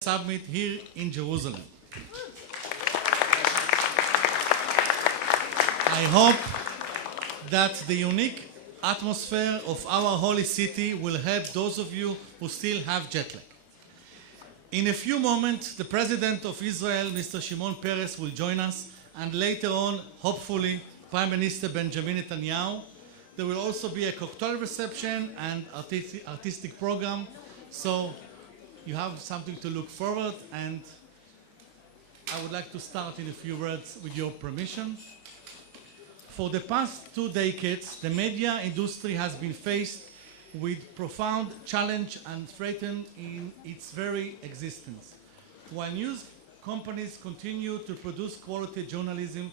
Summit here in Jerusalem. I hope that the unique atmosphere of our holy city will help those of you who still have jet lag. In a few moments, the President of Israel, Mr. Shimon will join us, and later on, hopefully, Prime Minister Benjamin Netanyahu. There will also be a cocktail reception and artistic program, so you have something to look forward, and I would like to start in a few words with your permission. For the past 2 decades, the media industry has been faced with profound challenge and threatened in its very existence. While news companies continue to produce quality journalism,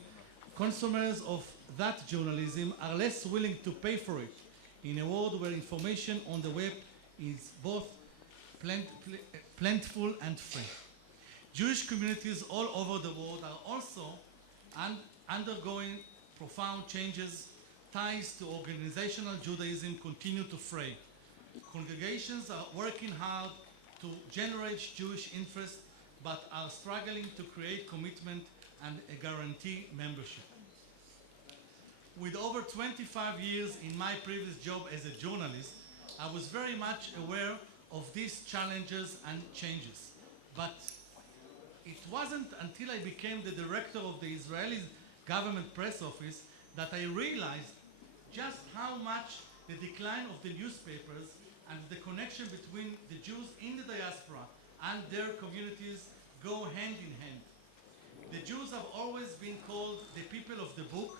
consumers of that journalism are less willing to pay for it in a world where information on the web is both plentiful and free. Jewish communities all over the world are also undergoing profound changes. Ties to organizational Judaism continue to fray. Congregations are working hard to generate Jewish interest, but are struggling to create commitment and guarantee membership. With over 25 years in my previous job as a journalist, I was very much aware of these challenges and changes. But it wasn't until I became the director of the Israeli government press office that I realized just how much the decline of the newspapers and the connection between the Jews in the diaspora and their communities go hand in hand. The Jews have always been called the people of the book,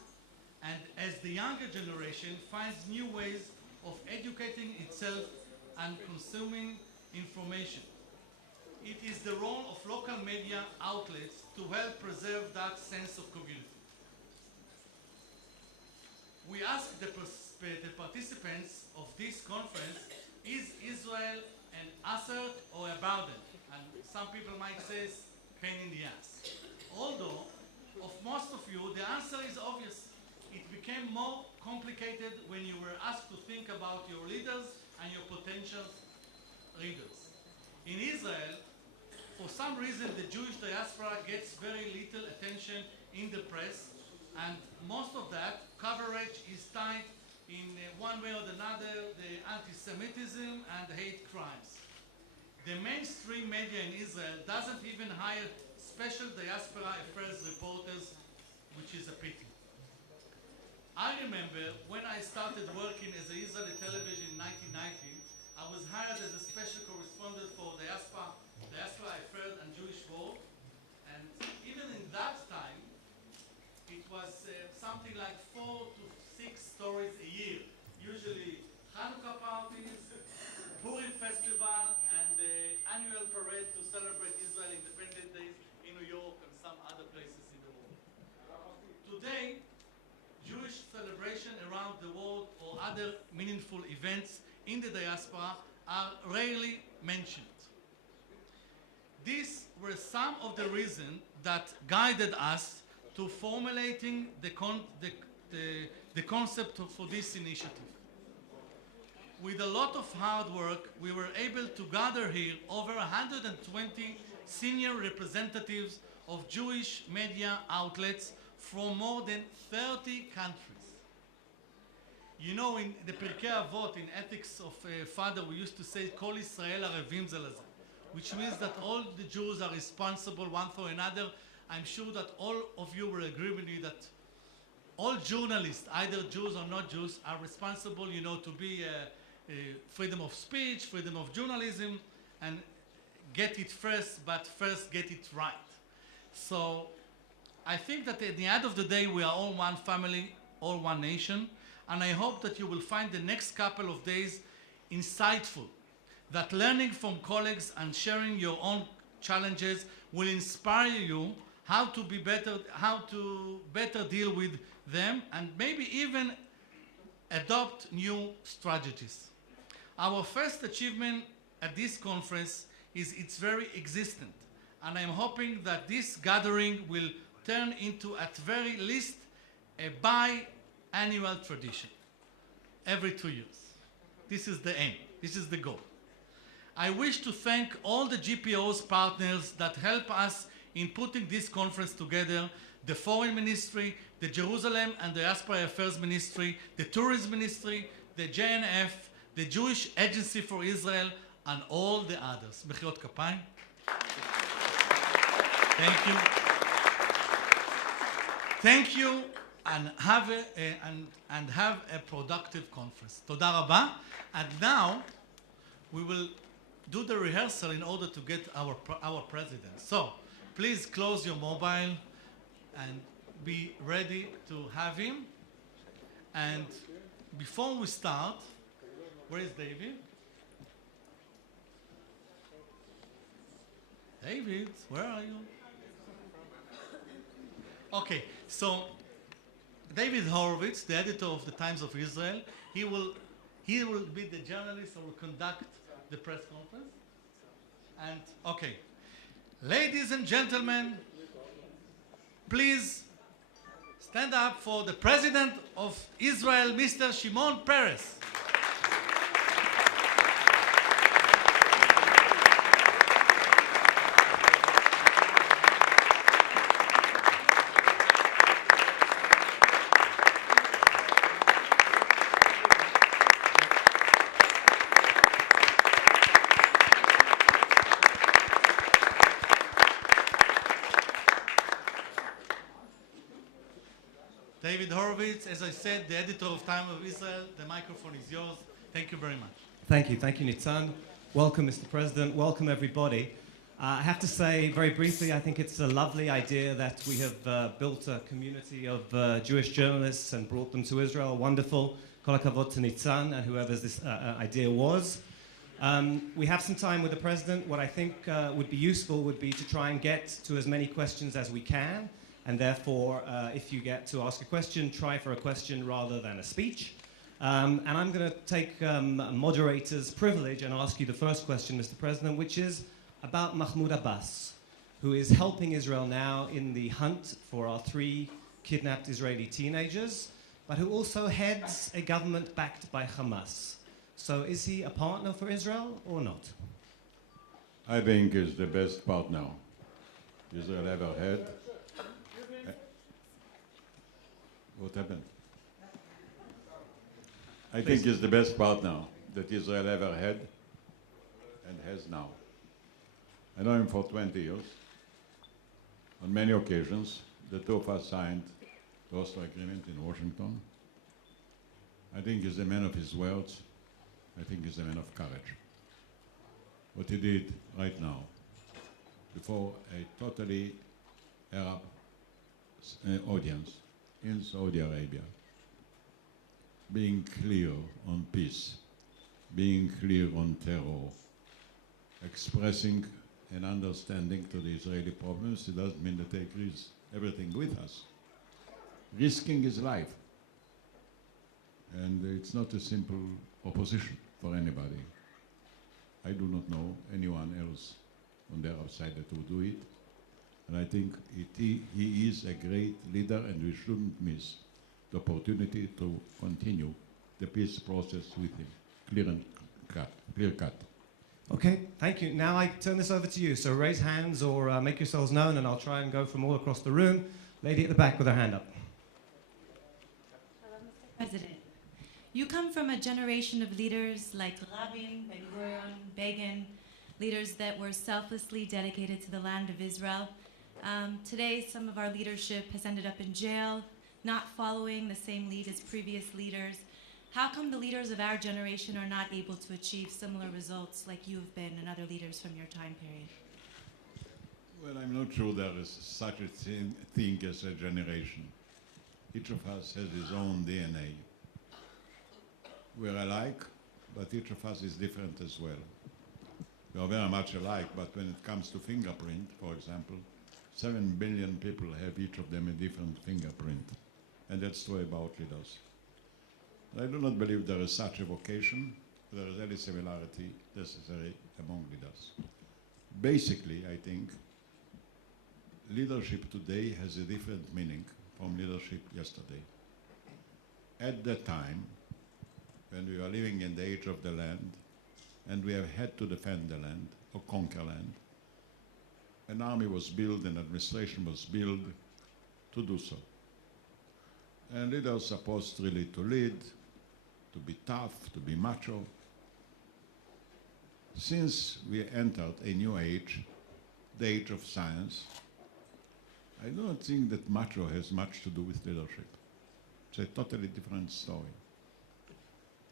and as the younger generation finds new ways of educating itself and consuming information, it is the role of local media outlets to help preserve that sense of community. We ask the participants of this conference, is Israel an asset or a burden? And some people might say pain in the ass. Although, of most of you, the answer is obvious. It became more complicated when you were asked to think about your leaders and your potential readers. In Israel, for some reason, the Jewish diaspora gets very little attention in the press, and most of that coverage is tied in one way or another, the anti-Semitism and hate crimes. The mainstream media in Israel doesn't even hire special diaspora affairs reporters, which is a pity. I remember when I started working as an Israeli television in 1990, I was hired as a special correspondent for diaspora affairs and Jewish world, and even in that time, it was something like 4 to 6 stories a year. Usually Hanukkah parties, Purim festival, and the annual parade to celebrate Israel Independence Days in New York and some other places in the world. Today, Jewish celebration around the world or other meaningful events in the diaspora are rarely mentioned. These were some of the reasons that guided us to formulating the concept for this initiative. With a lot of hard work, we were able to gather here over 120 senior representatives of Jewish media outlets from more than 30 countries. You know, in the Pirkei Avot, in Ethics of Father, we used to say, Kol Yisrael Arevim Ze Leze, which means that all the Jews are responsible one for another. I'm sure that all of you will agree with me that all journalists, either Jews or not Jews, are responsible, you know, to be freedom of speech, freedom of journalism, and get it first, but first get it right. So I think that at the end of the day, we are all one family, all one nation, and I hope that you will find the next couple of days insightful, that learning from colleagues and sharing your own challenges will inspire you how to better deal with them, and maybe even adopt new strategies. Our first achievement at this conference is its very existence, and I'm hoping that this gathering will turn into, at very least, a biannual tradition every 2 years. This is the aim. This is the goal. I wish to thank all the GPO's partners that help us in putting this conference together, the Foreign Ministry, the Jerusalem and Diaspora Affairs Ministry, the Tourism Ministry, the JNF, the Jewish Agency for Israel, and all the others. מחיאות כפיים. Thank you. Thank you, and have a productive conference. תודה רבה. And now we will do the rehearsal in order to get our president. So please close your mobile and be ready to have him. And before we start, where is David? David, where are you? Okay, so David Horowitz, the editor of the Times of Israel, he will be the journalist who will conduct the press conference. And okay, ladies and gentlemen, please stand up for the President of Israel, Mr. Shimon Peres. David Horowitz, as I said, the editor of Time of Israel, the microphone is yours. Thank you very much. Thank you, Nitzan. Welcome, Mr. President. Welcome, everybody. I have to say, very briefly, I think it's a lovely idea that we have built a community of Jewish journalists and brought them to Israel. Wonderful. Kol hakavod to Nitzan and whoever this idea was. We have some time with the President. What I think would be useful would be to try and get to as many questions as we can. And therefore, if you get to ask a question, try for a question rather than a speech. And I'm going to take moderator's privilege and ask you the first question, Mr. President, which is about Mahmoud Abbas, who is helping Israel now in the hunt for our 3 kidnapped Israeli teenagers, but who also heads a government backed by Hamas. So is he a partner for Israel or not? I think he's the best partner Israel ever had. What happened? I think he's the best partner that Israel ever had and has now. I know him for 20 years. On many occasions, the two of us signed the Oslo Agreement in Washington. I think he's a man of his words. I think he's a man of courage. What he did right now, before a totally Arab audience, in Saudi Arabia, being clear on peace, being clear on terror, expressing an understanding to the Israeli problems, it doesn't mean that he agrees everything with us. Risking his life. And it's not a simple opposition for anybody. I do not know anyone else on the Arab side that would do it. And I think he is a great leader, and we shouldn't miss the opportunity to continue the peace process with him. Clear cut. Okay, thank you. Now I turn this over to you. So raise hands or make yourselves known, and I'll try and go from all across the room. Lady at the back with her hand up. Hello, Mr. President. You come from a generation of leaders like Rabin, Ben-Gurion, Begin, leaders that were selflessly dedicated to the land of Israel. Today, some of our leadership has ended up in jail, not following the same lead as previous leaders. How come the leaders of our generation are not able to achieve similar results like you have been and other leaders from your time period? Well, I'm not sure there is such a thing as a generation. Each of us has his own DNA. We're alike, but each of us is different as well. We are very much alike, but when it comes to fingerprint, for example, 7 billion people have each of them a different fingerprint. And that's true about leaders. I do not believe there is such a vocation. There is any similarity necessary among leaders. Basically, I think leadership today has a different meaning from leadership yesterday. At that time, when we were living in the age of the land, and we have had to defend the land or conquer land. An army was built, an administration was built to do so. And leaders are supposed really to lead, to be tough, to be macho. Since we entered a new age, the age of science, I don't think that macho has much to do with leadership. It's a totally different story.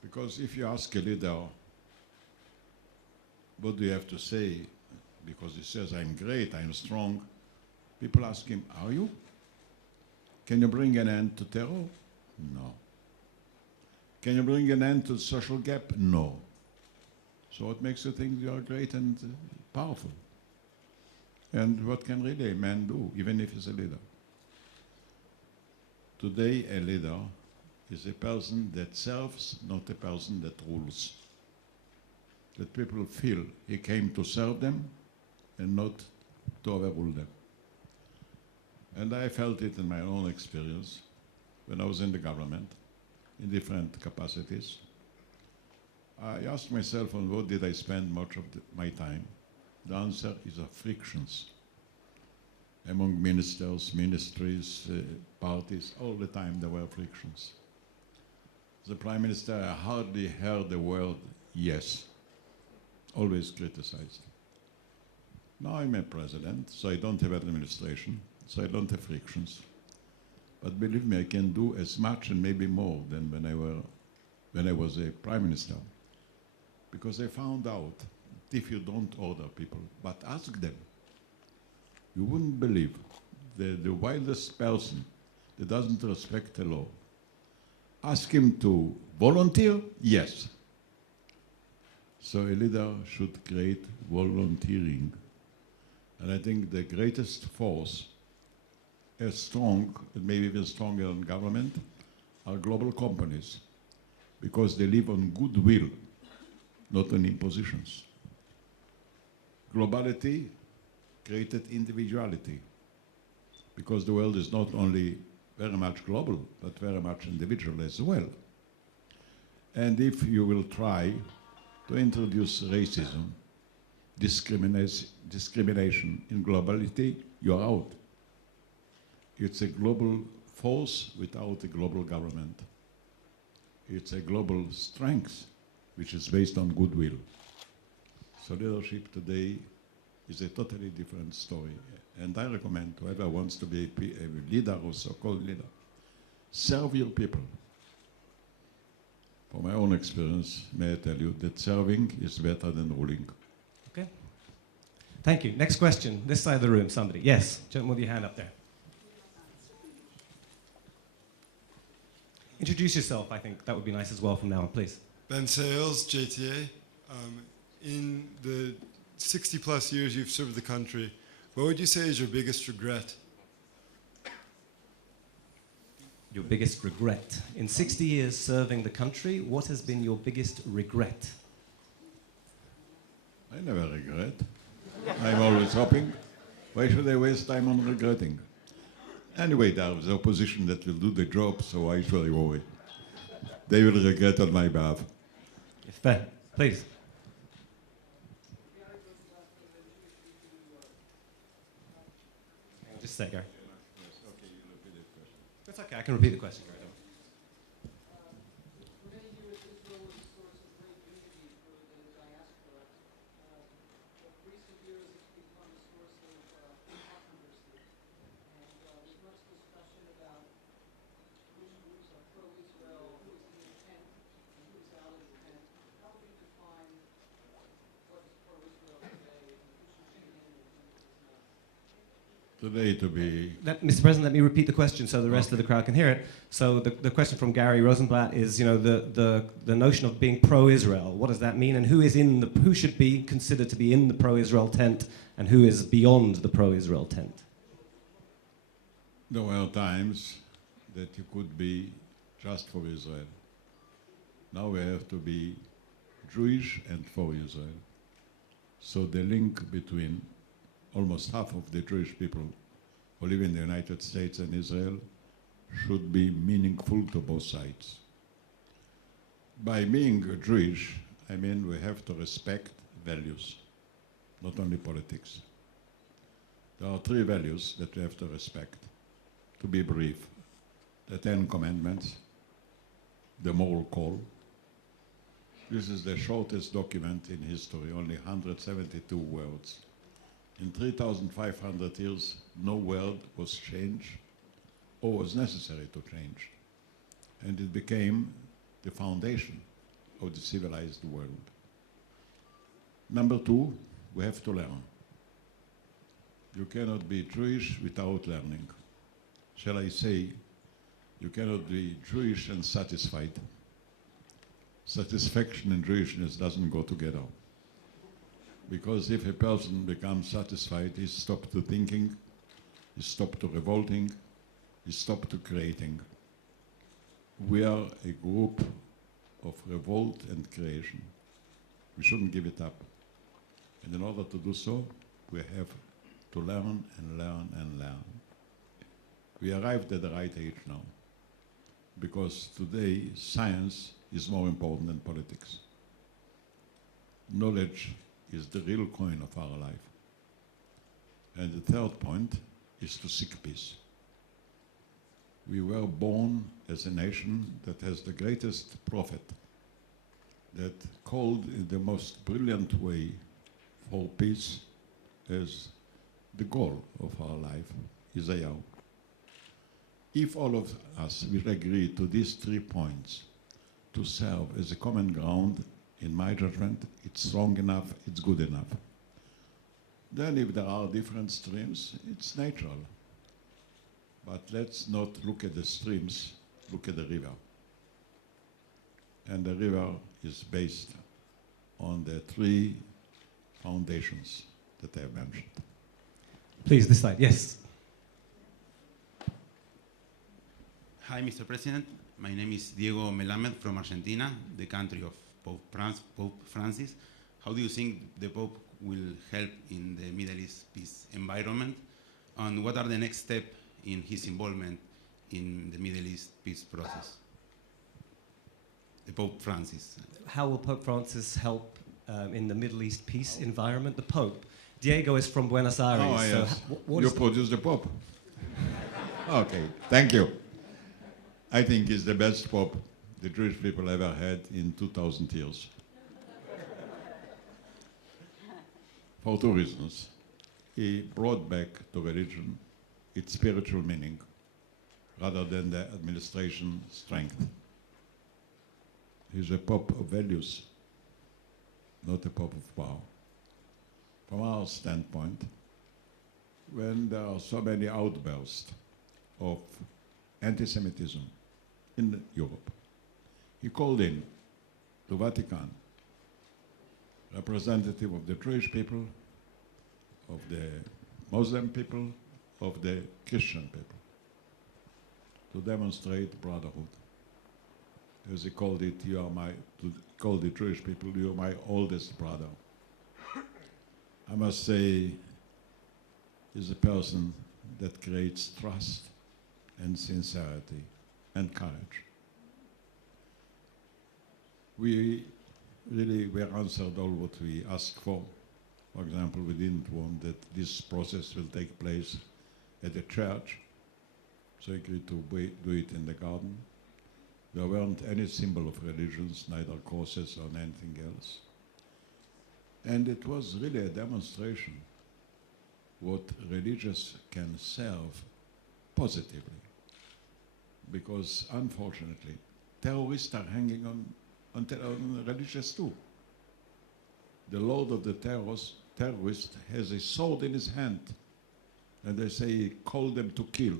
Because if you ask a leader, what do you have to say? Because he says, I'm great, I'm strong. People ask him, are you? Can you bring an end to terror? No. Can you bring an end to the social gap? No. So what makes you think you are great and powerful? And what can really a man do, even if he's a leader? Today, a leader is a person that serves, not a person that rules. That people feel he came to serve them and not to overrule them. And I felt it in my own experience when I was in the government, in different capacities. I asked myself on what did I spend much of my time. The answer is frictions among ministers, ministries, parties. All the time there were frictions. As a prime minister, I hardly heard the word yes. Always criticized. Now I'm a president, so I don't have administration, so I don't have frictions. But believe me, I can do as much and maybe more than when I was a prime minister. Because I found out that if you don't order people, but ask them, you wouldn't believe the wildest person that doesn't respect the law. Ask him to volunteer? Yes. So a leader should create volunteering. And I think the greatest force, as strong, and maybe even stronger than government, are global companies, because they live on goodwill, not on impositions. Globality created individuality, because the world is not only very much global, but very much individual as well. And if you will try to introduce racism, discrimination in globality, you're out. It's a global force without a global government. It's a global strength which is based on goodwill. So leadership today is a totally different story. And I recommend whoever wants to be a leader or so-called leader, serve your people. From my own experience, may I tell you that serving is better than ruling. Okay. Thank you. Next question. This side of the room, somebody. Yes, gentleman with your hand up there. Introduce yourself, I think. That would be nice as well from now on, please. Ben Sales, JTA. In the 60 plus years you've served the country, what would you say is your biggest regret? Your biggest regret. In 60 years serving the country, what has been your biggest regret? I never regret. I'm always hoping. Why should I waste time on regretting? Anyway, there's the opposition that will do the job, so why should I worry? They will regret on my behalf. Yes, Ben, please. Just a sec, Gary. That's okay, I can repeat the question, Gary. Today to be... Mr. President, let me repeat the question so the rest of the crowd can hear it. So the question from Gary Rosenblatt is, you know, the notion of being pro-Israel. What does that mean? And who should be considered to be in the pro-Israel tent and who is beyond the pro-Israel tent? There were times that you could be just for Israel. Now we have to be Jewish and for Israel. So the link between almost half of the Jewish people who live in the United States and Israel should be meaningful to both sides. By being Jewish, I mean we have to respect values, not only politics. There are three values that we have to respect. To be brief, the 10 Commandments, the moral call. This is the shortest document in history, only 172 words. In 3,500 years, no word was changed or was necessary to change. And it became the foundation of the civilized world. Number two, we have to learn. You cannot be Jewish without learning. Shall I say, you cannot be Jewish and satisfied. Satisfaction and Jewishness doesn't go together. Because if a person becomes satisfied, he stops to thinking, he stops to revolting, he stops to creating. We are a group of revolt and creation. We shouldn't give it up. And in order to do so, we have to learn and learn and learn. We arrived at the right age now, because today science is more important than politics. Knowledge is the real coin of our life. And the third point is to seek peace. We were born as a nation that has the greatest prophet, that called in the most brilliant way for peace as the goal of our life, Isaiah. If all of us will agree to these 3 points to serve as a common ground, in my judgment, it's strong enough, it's good enough. Then if there are different streams, it's natural. But let's not look at the streams, look at the river. And the river is based on the 3 foundations that I have mentioned. Please, this side, yes. Hi, Mr. President. My name is Diego Melamed from Argentina, the country of Pope Francis. How do you think the Pope will help in the Middle East peace environment? And what are the next steps in his involvement in the Middle East peace process? The Pope Francis. How will Pope Francis help in the Middle East peace environment? The Pope. Diego is from Buenos Aires. Oh, so yes. what You is produce the Pope. Okay, thank you. I think he's the best Pope the Jewish people ever had in 2,000 years. For 2 reasons. He brought back to religion its spiritual meaning rather than the administration strength. He's a Pope of values, not a Pope of power. From our standpoint, when there are so many outbursts of anti-Semitism in Europe, he called in the Vatican, representative of the Jewish people, of the Muslim people, of the Christian people, to demonstrate brotherhood. As he called it, to call the Jewish people, you are my oldest brother. I must say, he's a person that creates trust and sincerity and courage. We answered all what we asked for. For example, we didn't want that this process will take place at the church, so he agreed to do it in the garden. There weren't any symbol of religions, neither crosses or anything else. And it was really a demonstration what religious can serve positively. Because unfortunately, terrorists are hanging on religious too. The lord of the terrorist has a sword in his hand, and they say, call them to kill.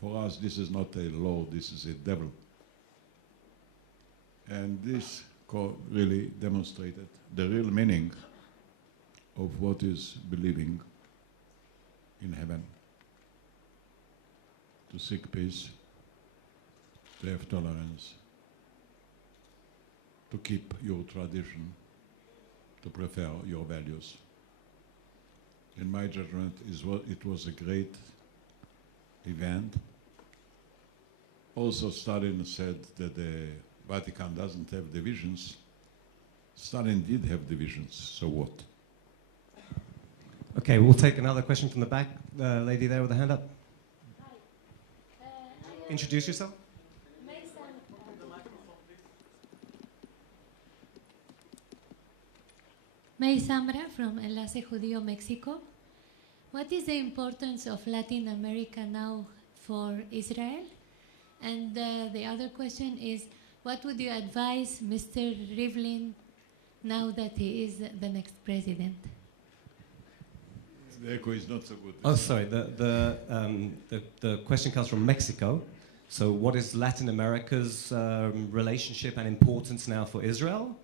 For us, this is not a lord, this is a devil. And this really demonstrated the real meaning of what is believing in heaven. To seek peace, to have tolerance, to keep your tradition, to prefer your values. In my judgment, it was a great event. Also, Stalin said that the Vatican doesn't have divisions Stalin did have divisions, so what? Okay, we'll take another question from the back. Lady there with the hand up. Introduce yourself. May Samra from Enlace Judío, Mexico. What is the importance of Latin America now for Israel? And the other question is, what would you advise Mr. Rivlin now that he is the next president? The echo is not so good. Oh, sorry. The question comes from Mexico. So, what is Latin America's relationship and importance now for Israel?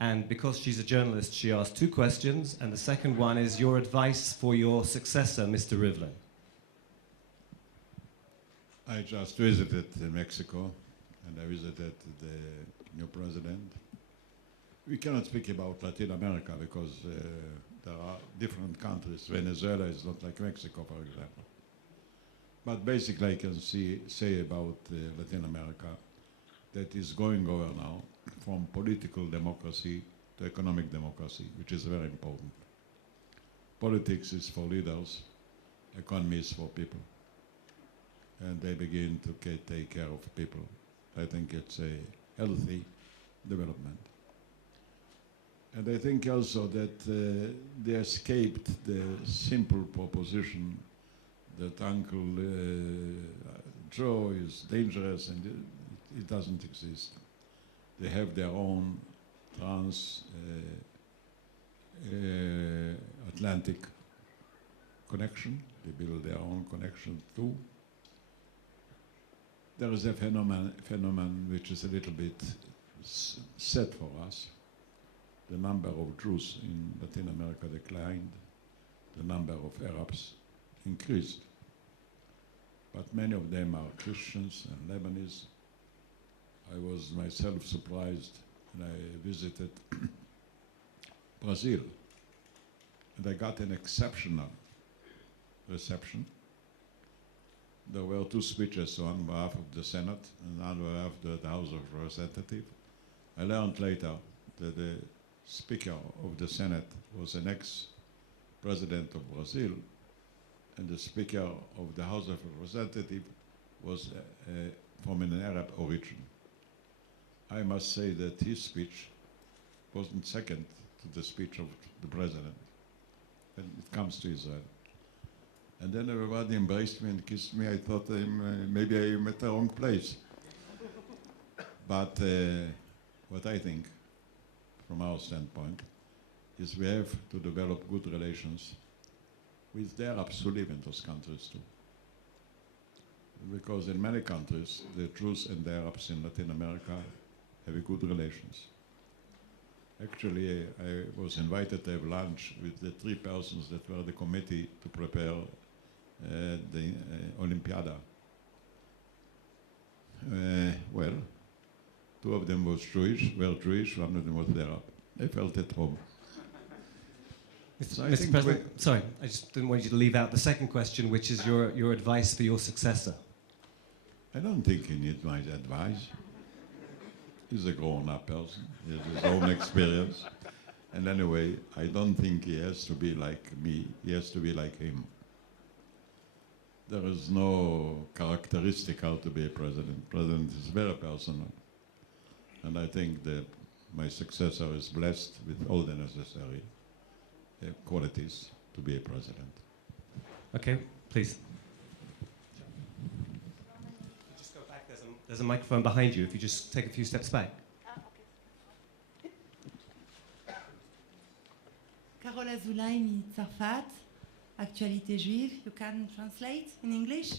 And because she's a journalist, she asked two questions. And the second one is your advice for your successor, Mr. Rivlin. I just visited Mexico, and I visited the new president. We cannot speak about Latin America because there are different countries. Venezuela is not like Mexico, for example. But basically, I can say about Latin America that is going over now from political democracy to economic democracy, which is very important. Politics is for leaders, economy is for people. And they begin to take care of people. I think it's a healthy development. And I think also that they escaped the simple proposition that Uncle Joe is dangerous, and it doesn't exist. They have their own trans-Atlantic connection. They build their own connection too. There is a phenomenon which is a little bit sad for us. The number of Jews in Latin America declined. The number of Arabs increased. But many of them are Christians and Lebanese. I was myself surprised when I visited Brazil. And I got an exceptional reception. There were two speeches, one on behalf of the Senate and one on behalf of the House of Representatives. I learned later that the Speaker of the Senate was an ex-president of Brazil, and the Speaker of the House of Representatives was from an Arab origin. I must say that his speech wasn't second to the speech of the President when it comes to Israel. And then everybody embraced me and kissed me. I thought maybe I'm at the wrong place. But what I think, from our standpoint, is we have to develop good relations with the Arabs who live in those countries too. Because in many countries, the Jews and the Arabs in Latin America have good relations. Actually, I was invited to have lunch with the three persons that were the committee to prepare the Olympiada. Well, two of them were Jewish, one of them was Arab. I felt at home. So Mr. President, sorry, I just didn't want you to leave out the second question, which is your advice for your successor. I don't think he needs my advice. He's a grown-up person. He has his own experience. And anyway, I don't think he has to be like me. He has to be like him. There is no characteristic how to be a president. President is very personal. And I think that my successor is blessed with all the necessary qualities to be a president. Okay, please. Just go back. There's a microphone behind you. If you just take a few steps back. Carole Azoulay מצרפת, Actualité Juive. You can translate in English?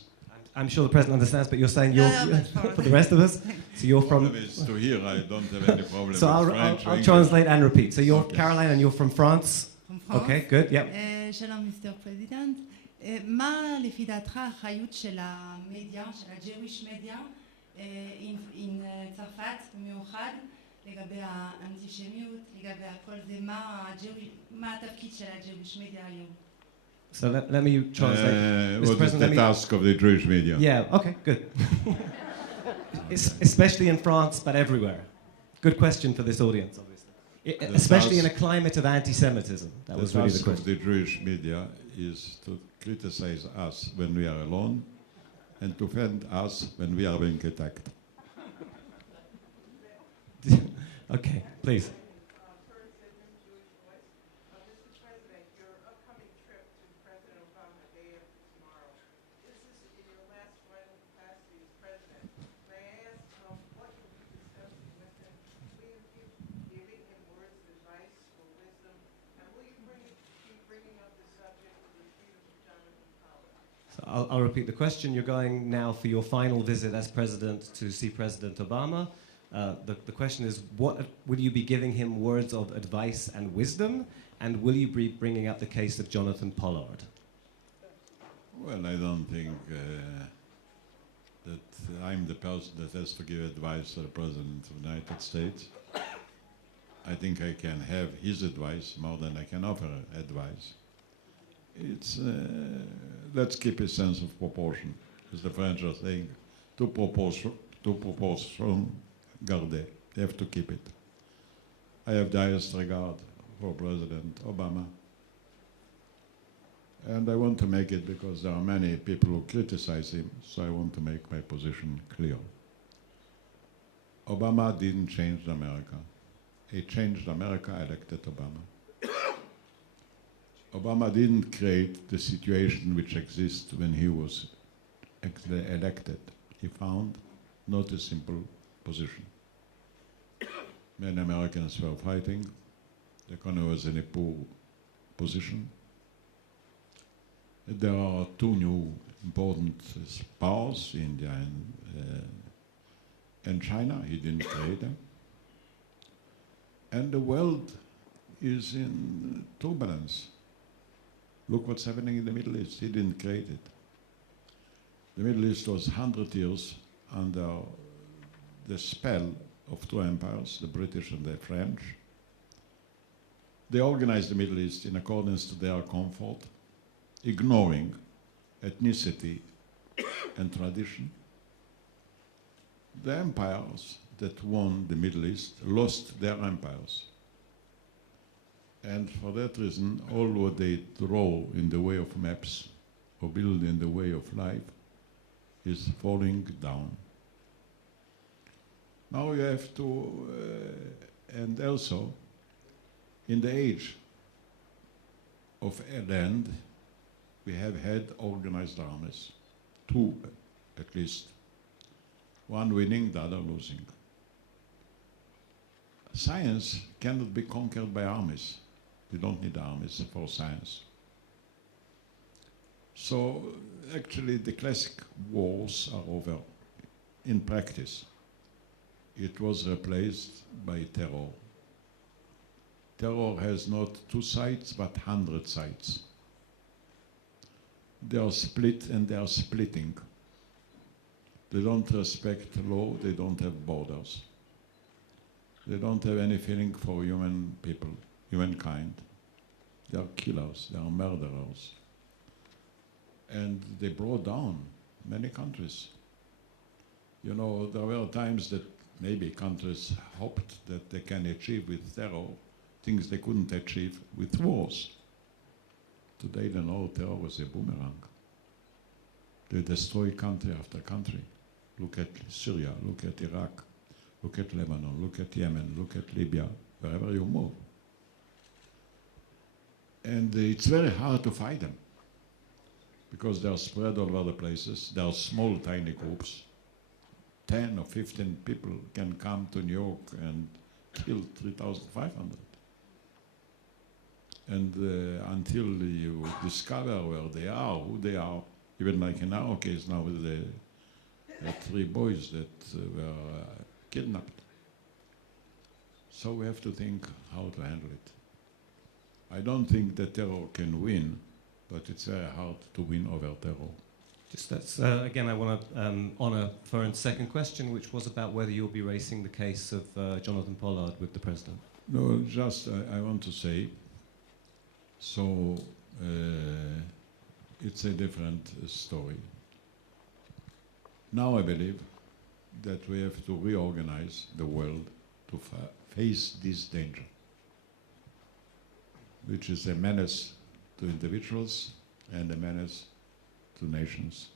I'm sure the president understands, but you're saying No, but for the rest of us. So you're The from. problem is to hear, I don't have any problem So with I'll French or English. translate and repeat. So you're Okay. Caroline, and you're from France. From France. Okay, good. Yep. שלום, מיסטר פרזידנט. מה לפי דעתך האחריות של המדיה, של ה-Jewish מדיה, עם צרפת במיוחד, לגבי האנטישמיות, לגבי הכל זה, מה התפקיד של ה-Jewish מדיה היום? So let me translate. Mr. What is President, the task of the Jewish media? Yeah, okay, good. Especially in France, but everywhere. Good question for this audience, obviously. Especially in a climate of anti-Semitism. That was really the task of question. the Jewish media is to criticize us when we are alone and to defend us when we are being attacked. Okay, please. I'll repeat the question. You're going now for your final visit as president to see President Obama. The question is, what will you be giving him words of advice and wisdom? And will you be bringing up the case of Jonathan Pollard? Well, I don't think that I'm the person that has to give advice to the President of the United States. I think I can have his advice more than I can offer advice. It's, let's keep a sense of proportion. As the French are saying, tout proportion garder. They have to keep it. I have the highest regard for President Obama. And I want to make it because there are many people who criticize him, so I want to make my position clear. Obama didn't change America. He changed America, elected Obama. Obama didn't create the situation which exists when he was elected. He found not a simple position. Many Americans were fighting. The economy was in a poor position. There are two new important powers, India and China. He didn't create them. And the world is in turbulence. Look what's happening in the Middle East. He didn't create it. The Middle East was 100 years under the spell of two empires, the British and the French. They organized the Middle East in accordance to their comfort, ignoring ethnicity and tradition. The empires that won the Middle East lost their empires. And for that reason, all what they draw in the way of maps or build in the way of life is falling down. Now you have to, and also, in the age of land, we have had organized armies, two at least, one winning, the other losing. Science cannot be conquered by armies. You don't need armies for science. So actually the classic wars are over in practice. It was replaced by terror. Terror has not 2 sides, but 100 sides. They are split and they are splitting. They don't respect law, they don't have borders. They don't have any feeling for human people, humankind. They are killers, they are murderers. And they brought down many countries. You know, there were times that maybe countries hoped that they can achieve with terror things they couldn't achieve with wars. Today they know terror was a boomerang. They destroy country after country. Look at Syria, look at Iraq, look at Lebanon, look at Yemen, look at Libya, wherever you move. And it's very hard to fight them because they are spread all over the places. They are small, tiny groups. 10 or 15 people can come to New York and kill 3,500. And until you discover where they are, who they are, even like in our case now with the 3 boys that were kidnapped. So we have to think how to handle it. I don't think that terror can win, but it's very hard to win over terror. Just that's, again, I want to honor Farron's second question, which was about whether you'll be raising the case of Jonathan Pollard with the president. No, just I want to say, so it's a different story. Now I believe that we have to reorganize the world to face this danger. which is a menace to individuals and a menace to nations.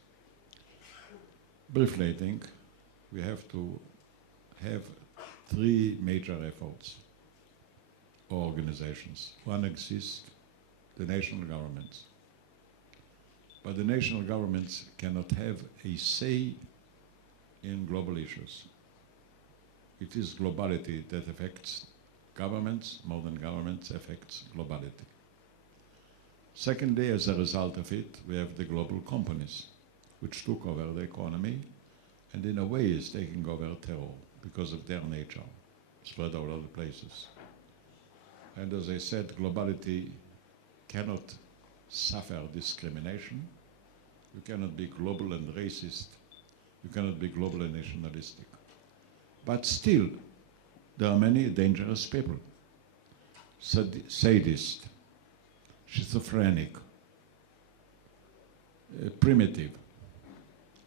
Briefly, I think we have to have three major efforts or organizations. One exists, the national governments. But the national governments cannot have a say in global issues. It is globality that affects governments more than governments affects globality. Secondly, as a result of it, we have the global companies, which took over the economy and in a way is taking over terror because of their nature, spread all over places. And as I said, globality cannot suffer discrimination. You cannot be global and racist. You cannot be global and nationalistic. But still, there are many dangerous people. Sadist, schizophrenic, primitive,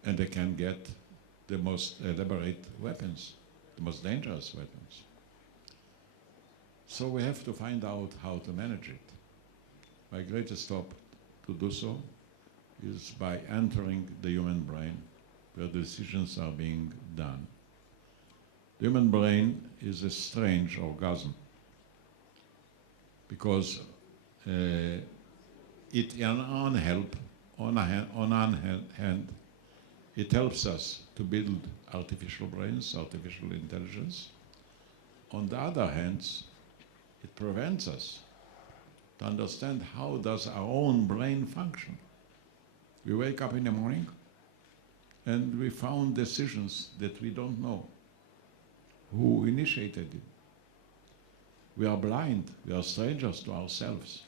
and they can get the most elaborate weapons, the most dangerous weapons. So we have to find out how to manage it. My greatest hope to do so is by entering the human brain where decisions are being done. The human brain is a strange orgasm because it on one hand, it helps us to build artificial brains, artificial intelligence. On the other hand, it prevents us to understand how does our own brain function. We wake up in the morning and we found decisions that we don't know who initiated it. We are blind, we are strangers to ourselves.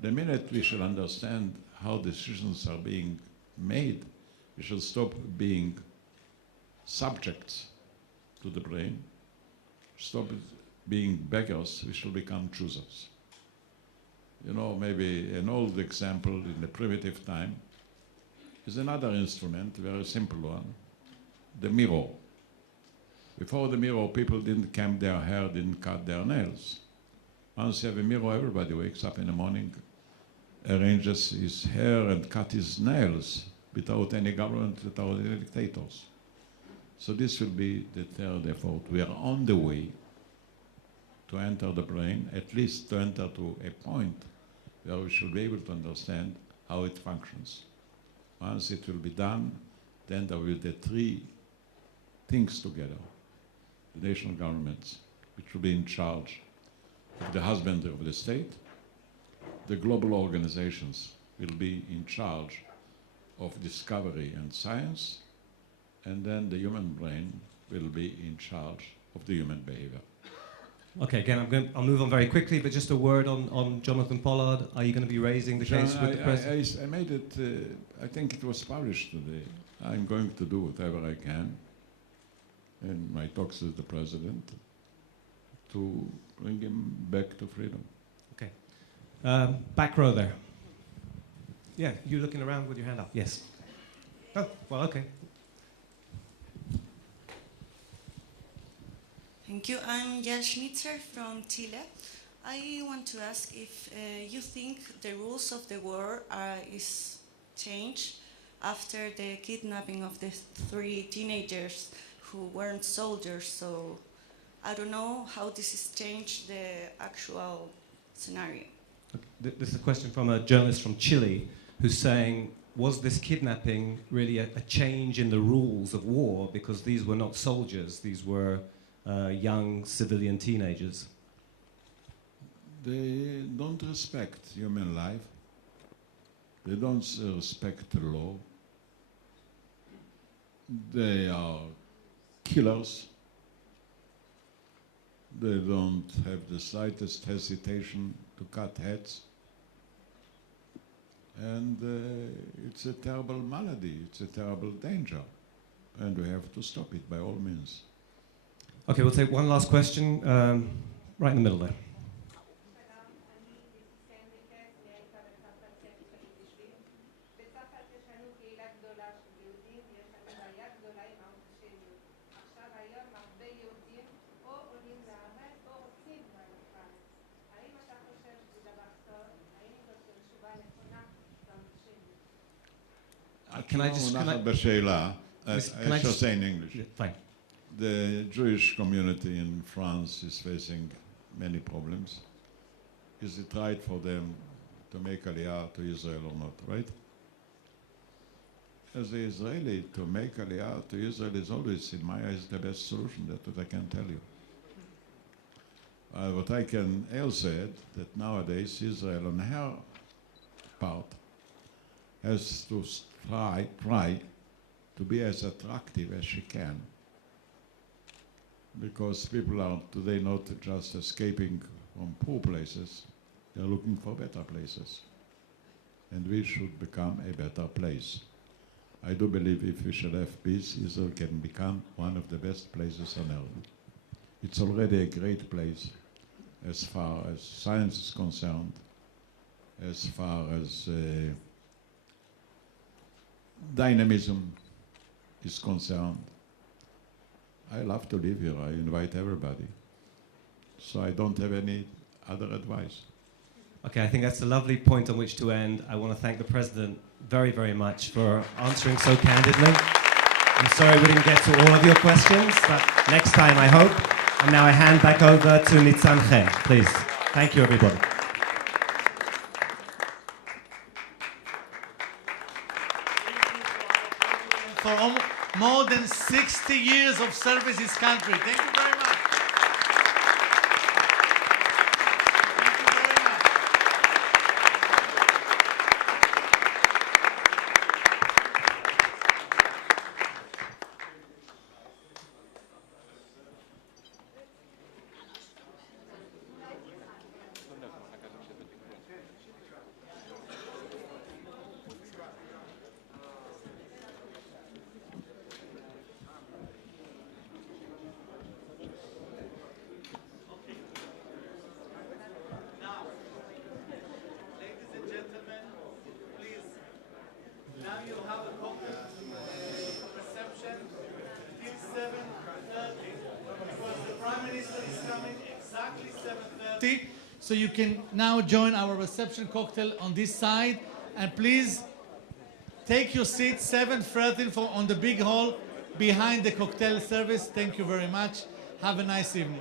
The minute we shall understand how decisions are being made, we shall stop being subjects to the brain, stop being beggars, we shall become choosers. You know, maybe an old example in the primitive time is another instrument, a very simple one, the mirror. Before the mirror, people didn't comb their hair, didn't cut their nails. Once you have a mirror, everybody wakes up in the morning, arranges his hair and cut his nails without any government, without any dictators. So this will be the third effort. We are on the way to enter the brain, at least to enter to a point where we should be able to understand how it functions. Once it will be done, then there will be the three things together. The national governments, which will be in charge of the husbandry of the state. The global organizations will be in charge of discovery and science. And then the human brain will be in charge of the human behavior. Okay, again, I'll move on very quickly, but just a word on Jonathan Pollard. Are you going to be raising the case with the president? I made it, I think it was published today. I'm going to do whatever I can in my talks with the president to bring him back to freedom. Okay. Back row there. Yeah, you looking around with your hand up? Yes. Oh, well, okay. Thank you. I'm Yael Schnitzer from Chile. I want to ask if you think the rules of the war is changed after the kidnapping of the 3 teenagers who weren't soldiers. So I don't know how this has changed the actual scenario. This is a question from a journalist from Chile who's saying, was this kidnapping really a change in the rules of war? Because these were not soldiers, these were young civilian teenagers. They don't respect human life. They don't respect the law. They are killers. They don't have the slightest hesitation to cut heads. And it's a terrible malady. It's a terrible danger. And we have to stop it by all means. Okay, we'll take one last question, right in the middle there. Can I just... Can I, מונחת בשאלה. I can I shall just- say in English. Yeah, fine. The Jewish community in France is facing many problems. Is it right for them to make Aliyah to Israel or not, right? As an Israeli, to make Aliyah to Israel is always, in my eyes, the best solution. That's what I can tell you. What I can also add, that nowadays Israel, on her part, has to try to be as attractive as she can. Because people are today not just escaping from poor places, they're looking for better places. And we should become a better place. I do believe if we shall have peace, Israel can become one of the best places on earth. It's already a great place as far as science is concerned, as far as dynamism is concerned. I love to live here. I invite everybody. So I don't have any other advice. Okay, I think that's a lovely point on which to end. I want to thank the President very, very much for answering so candidly. I'm sorry we didn't get to all of your questions, but next time I hope. And now I hand back over to Nitzan Chen, please. Thank you, everybody. For more than 60 years of service in this country. Thank you very much. Now you'll have a cocktail reception till 7:30 because the Prime Minister is coming exactly 7:30. So you can now join our reception cocktail on this side, and please take your seat 7:30 on the big hall behind the cocktail service. Thank you very much. Have a nice evening.